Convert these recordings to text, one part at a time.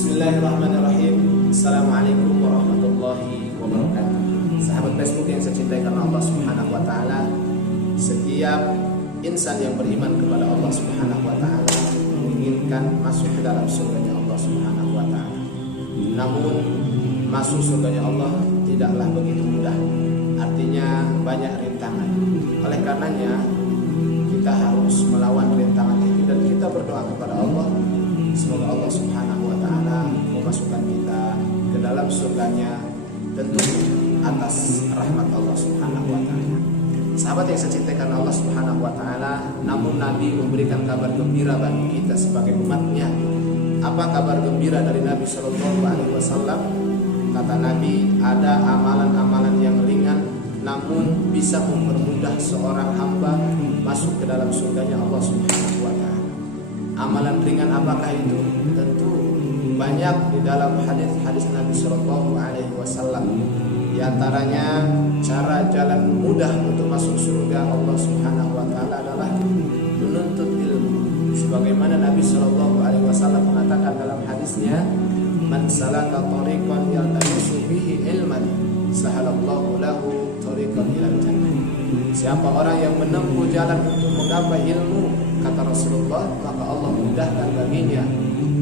Bismillahirrahmanirrahim. Assalamualaikum warahmatullahi wabarakatuh. Sahabat Facebook yang saya cintai karena Allah Subhanahu wa taala, setiap insan yang beriman kepada Allah Subhanahu wa taala menginginkan masuk ke dalam surganya Allah Subhanahu wa taala. Namun masuk surganya Allah tidaklah begitu mudah. Artinya banyak rintangan. Oleh karenanya kita harus melawan rintangan itu dan kita berdoa kepada Allah, semoga Allah Subhanahu wa taala memasukkan kita ke dalam surganya, tentu atas rahmat Allah Subhanahu wa taala. Sahabat yang saya cintai karena Allah Subhanahu wa taala, namun Nabi memberikan kabar gembira bagi kita sebagai umatnya. Apa kabar gembira dari Nabi sallallahu alaihi wasallam? Kata Nabi, ada amalan-amalan yang ringan namun bisa mempermudah seorang hamba masuk ke dalam surganya Allah Subhanahu wa taala. Amalan ringan apakah itu? Tentu banyak di dalam hadis-hadis Nabi sallallahu alaihi wasallam. Di antaranya cara jalan mudah untuk masuk surga Allah Subhanahu wa taala adalah menuntut ilmu. Sebagaimana Nabi sallallahu alaihi wasallam mengatakan dalam hadisnya, "Man salaka tariqan yaltamisu bihi ilman, sahalallahu lahu tariqan ilal jannah." Siapa orang yang menempuh jalan untuk menggapai ilmu, kata Rasulullah, maka Allah mudahkan baginya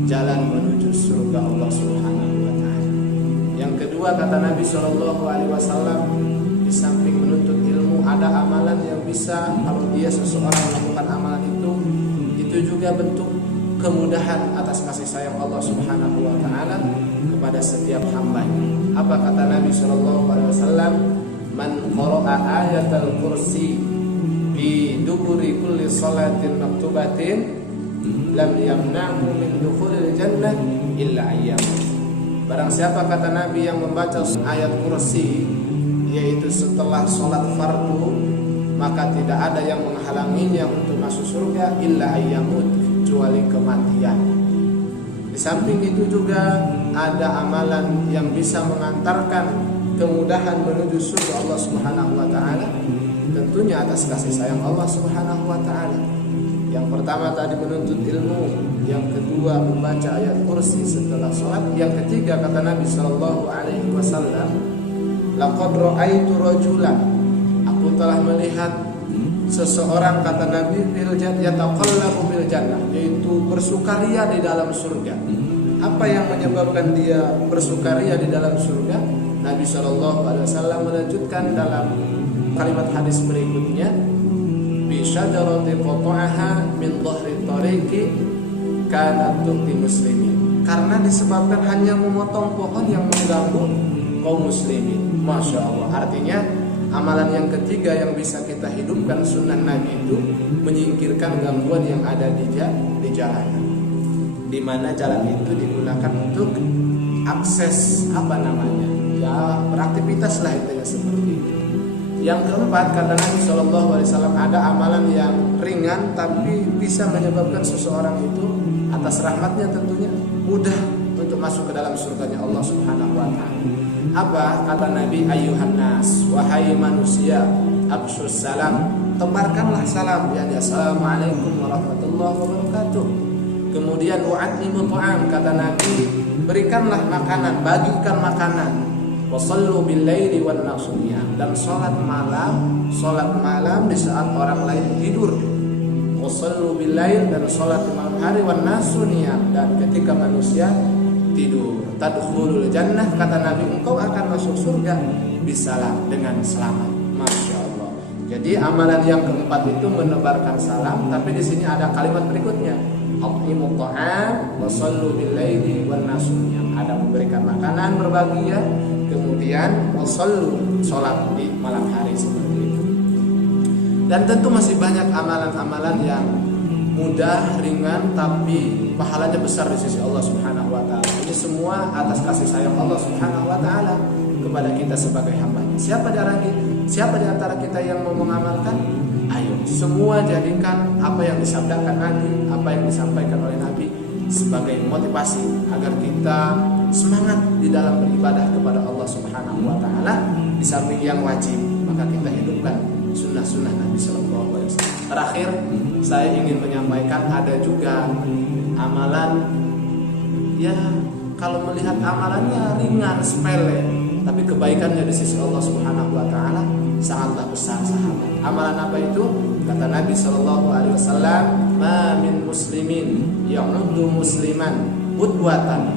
jalan menuju surga Allah Subhanahu wa taala. Yang kedua, kata Nabi sallallahu alaihi wasallam, di samping menuntut ilmu ada amalan yang bisa kalau dia seseorang melakukan amalan itu juga bentuk kemudahan atas kasih sayang Allah Subhanahu wa taala kepada setiap hambanya. Apa kata Nabi sallallahu alaihi wasallam? Man qara'a ayatal kursi bi duburi kulli salatin maktubatin lam yamna'hu min dukhulil jannah illa ayyam. Barang siapa, kata Nabi, yang membaca ayat kursi yaitu setelah sholat fardu, maka tidak ada yang menghalanginya untuk masuk surga illa ayyamut, kecuali kematian. Di samping itu juga ada amalan yang bisa mengantarkan kemudahan menuju surga Allah Subhanahu wa taala, tentunya atas kasih sayang Allah Subhanahu wa taala. Yang pertama tadi menuntut ilmu, yang kedua membaca ayat kursi setelah sholat, yang ketiga kata Nabi sallallahu alaihi wasallam, laqad ra'aitu rajulan, aku telah melihat seseorang, kata Nabi, fil jannah yataqallabu fil jannah, yaitu bersukaria di dalam surga. Apa yang menyebabkan dia bersukaria di dalam surga? Nabi sallallahu alaihi wasallam melanjutkan dalam kalimat hadis berikutnya, bi syajarati qata'aha min dhahri tariqi kanat tu'ti muslimin, karena disebabkan hanya memotong pohon yang mengganggu kaum muslimin. Masya Allah. Artinya amalan yang ketiga yang bisa kita hidupkan sunnah Nabi itu menyingkirkan gangguan yang ada di jalanan, di mana jalan itu digunakan untuk akses ya beraktivitas lah, intinya seperti itu. Yang keempat, kata Nabi sallallahu alaihi wasallam, ada amalan yang ringan tapi bisa menyebabkan seseorang itu atas rahmatnya tentunya mudah untuk masuk ke dalam surganya Allah Subhanahu wa taala. Apa kata Nabi? Ayyuhan nas, wahai manusia, abshus salam, tebarkanlah salam, yakni assalamualaikum warahmatullahi wabarakatuh. Kemudian wa'atnimu ta'am, kata Nabi, berikanlah makanan, bagikan makanan. Wasallu bil laili wan nasu niyam, dan salat malam di saat orang lain tidur. Wasallu bil lail, dan salat di malam hari, wan nasu niyam, dan ketika manusia tidur. Tadkhulul jannah, kata Nabi, engkau akan masuk surga bisalam, dengan selamat. Masya Allah. Jadi amalan yang keempat itu menebarkan salam, tapi di sini ada kalimat berikutnya, at'imu ta'am wasallu bil laili wan nasu niyam, ada memberikan makanan, berbagi ya, kemudian wasallu, sholat di malam hari, seperti itu. Dan tentu masih banyak amalan-amalan yang mudah, ringan, tapi pahalanya besar di sisi Allah Subhanahu wa taala. Ini semua atas kasih sayang Allah Subhanahu wa taala kepada kita sebagai hamba-Nya. Siapa di antara kita yang mau mengamalkan? Ayo, semua jadikan apa yang disabdakan Nabi, apa yang disampaikan oleh Nabi sebagai motivasi agar kita semangat di dalam beribadah kepada Allah Subhanahu wa taala. Di samping yang wajib, maka kita hidupkan sunnah-sunnah Nabi sallallahu alaihi wasallam. Terakhir, saya ingin menyampaikan ada juga amalan ya kalau melihat amalannya ringan, sepele, tapi kebaikannya di sisi Allah Subhanahu wa taala sangatlah besar, sahabat. Amalan apa itu? Kata Nabi sallallahu alaihi wasallam, "Ma min muslimin ya'uddu musliman budwatan."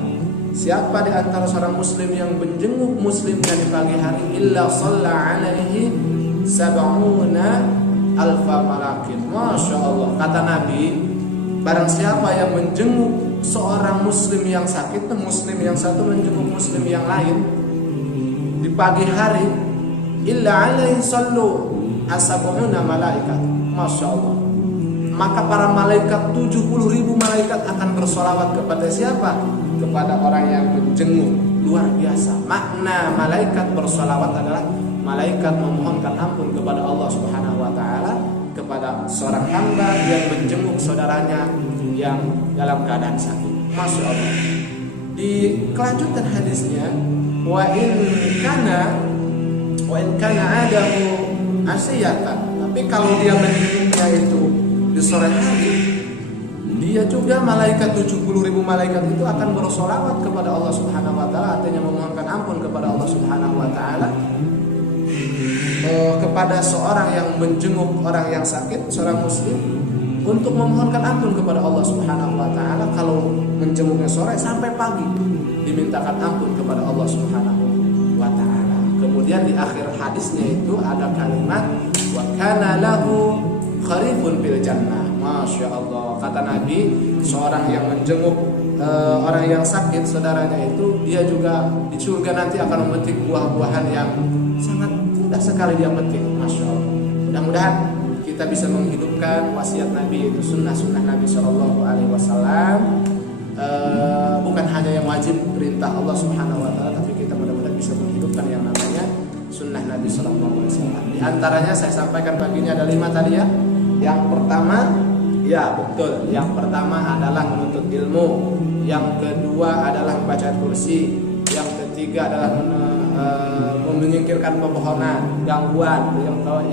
Siapa di antara seorang muslim yang menjenguk muslimnya di pagi hari, illa shalla alaihi sab'una alfa malakin. Masya Allah. Kata Nabi, barang siapa yang menjenguk seorang muslim yang sakit, muslim yang satu menjenguk muslim yang lain di pagi hari, illa alaihi sallu asab'una malaikat. Masya Allah. Maka para malaikat, 70.000 malaikat akan bersolawat kepada siapa? Kepada orang yang menjenguk. Luar biasa. Makna malaikat bersolawat adalah malaikat memohonkan ampun kepada Allah Subhanahu wa taala kepada seorang hamba yang menjenguk saudaranya yang dalam keadaan sakit. Masya Allah. Di kelanjutan hadisnya, wa in kana adahu asyatan. Tapi kalau dia menjenguknya itu di sore hari, dia juga malaikat, 70.000 malaikat itu akan bersolawat kepada Allah Subhanahu wa taala, artinya memohonkan ampun kepada Allah Subhanahu wa taala kepada seorang yang menjenguk orang yang sakit, seorang muslim, untuk memohonkan ampun kepada Allah Subhanahu wa taala. Kalau menjenguknya sore sampai pagi, dimintakan ampun kepada Allah Subhanahu wa taala. Kemudian di akhir hadisnya itu ada kalimat, wa kana lahu kharifun bil jannah. Masya Allah. Kata Nabi, seorang yang menjenguk orang yang sakit, saudaranya itu, dia juga di surga nanti akan memetik buah-buahan yang sangat mudah sekali dia petik. Masya Allah. Mudah-mudahan kita bisa menghidupkan wasiat Nabi, itu sunnah-sunnah Nabi Shallallahu Alaihi Wasallam. Bukan hanya yang wajib perintah Allah Subhanahu Wa Taala, tapi kita mudah-mudahan bisa menghidupkan yang namanya sunnah Nabi Shallallahu Alaihi Wasallam. Di antaranya saya sampaikan pagi ini ada 5 tadi ya. Yang pertama, ya betul. Yang pertama adalah menuntut ilmu. Yang kedua adalah membaca ayat kursi. Yang ketiga adalah menyingkirkan pemohonan, gangguan.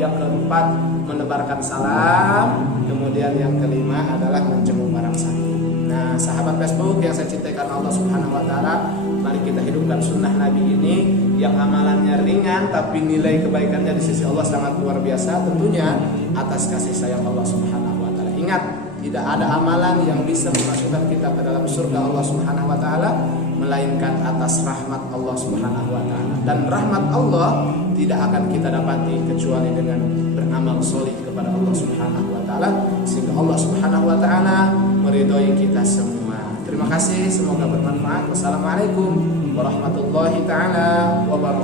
Yang keempat menebarkan salam. Kemudian yang kelima adalah menjenguk orang sakit. Nah, sahabat Facebook yang saya cintai karena Allah Subhanahu Wa Taala, mari kita hidupkan sunnah Nabi ini yang amalannya ringan tapi nilai kebaikannya di sisi Allah sangat luar biasa, tentunya atas kasih sayang Allah Subhanahu Wa Taala. Ingat, tidak ada amalan yang bisa memasukkan kita ke dalam surga Allah Subhanahu Wa Taala melainkan atas rahmat Allah Subhanahu Wa Taala. Dan rahmat Allah tidak akan kita dapati kecuali dengan beramal solih kepada Allah Subhanahu Wa Taala, sehingga Allah Subhanahu Wa Taala meridhoi kita semua. Terima kasih, semoga bermanfaat. Wassalamualaikum warahmatullahi taala wabarakatuh.